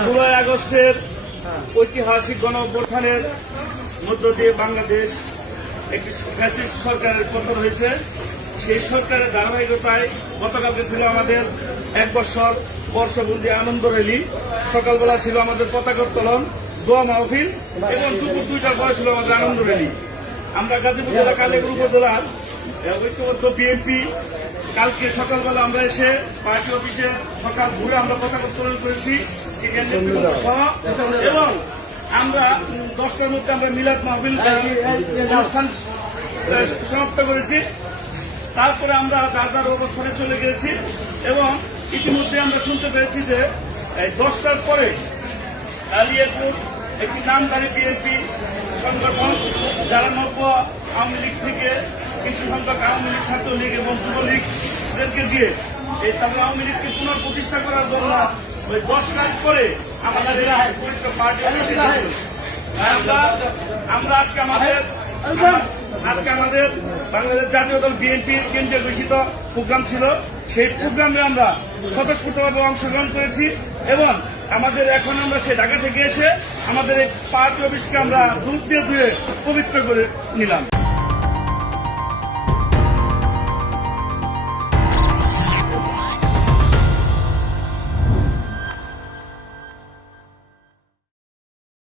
জুলাই আগস্টের ঐতিহাসিক গণ অভ্যুত্থানের মধ্য দিয়ে বাংলাদেশ একটি ফ্যাসিস্ট সরকারের পতন হয়েছে। সেই সরকারের ধারাবাহিকতায় গতকালকে ছিল আমাদের এক বছর বর্ষবন্দি আনন্দ র্যালি। সকালবেলা ছিল আমাদের পতাকা উত্তোলন, দোয়া মাহফিল এবং দুপুর দুইটার পরে ছিল আমাদের আনন্দ র্যালি। আমরা গাজীপুর জেলা কালীপুর উপজেলার ঐক্যবদ্ধ বিএনপি কালকে সকালবেলা আমরা এসে পার্টি অফিসে সকাল ঘুরে আমরা পতাকা উত্তোলন করেছি সিনিয়র এবং আমরা দশটার মধ্যে আমরা মিলাদ মাহফিল আহ, অনুষ্ঠান সমাপ্ত করেছি। তারপরে আমরা যার যার অবস্থানে চলে গেছি এবং ইতিমধ্যে আমরা শুনতে পেরেছি যে এই দশটার পরে কালিয়াপুর একটি নামদারি বিএনপি সংগঠন যারা নব্য আওয়ামী লীগ থেকে কিছু সংখ্যক আওয়ামী লীগ ছাত্রলীগ এবং যুবলীগদেরকে দিয়ে এই তাদের আওয়ামী লীগকে পুনঃপ্রতিষ্ঠা করার জন্য ওই দশ তারিখ করে আমাদের পার্টি আমরা আমরা আজকে আমাদের আজকে আমাদের বাংলাদেশ জাতীয় দল বিএনপির কেন্দ্রীয় ঘোষিত প্রোগ্রাম ছিল। সেই প্রোগ্রামে আমরা স্বতঃস্ফূর্তভাবে অংশগ্রহণ করেছি এবং আমাদের এখন আমরা সেই ঢাকা থেকে এসে আমাদের এই পার্টি অফিসকে আমরা দুধ দিয়ে ধুয়ে পবিত্র করে নিলাম।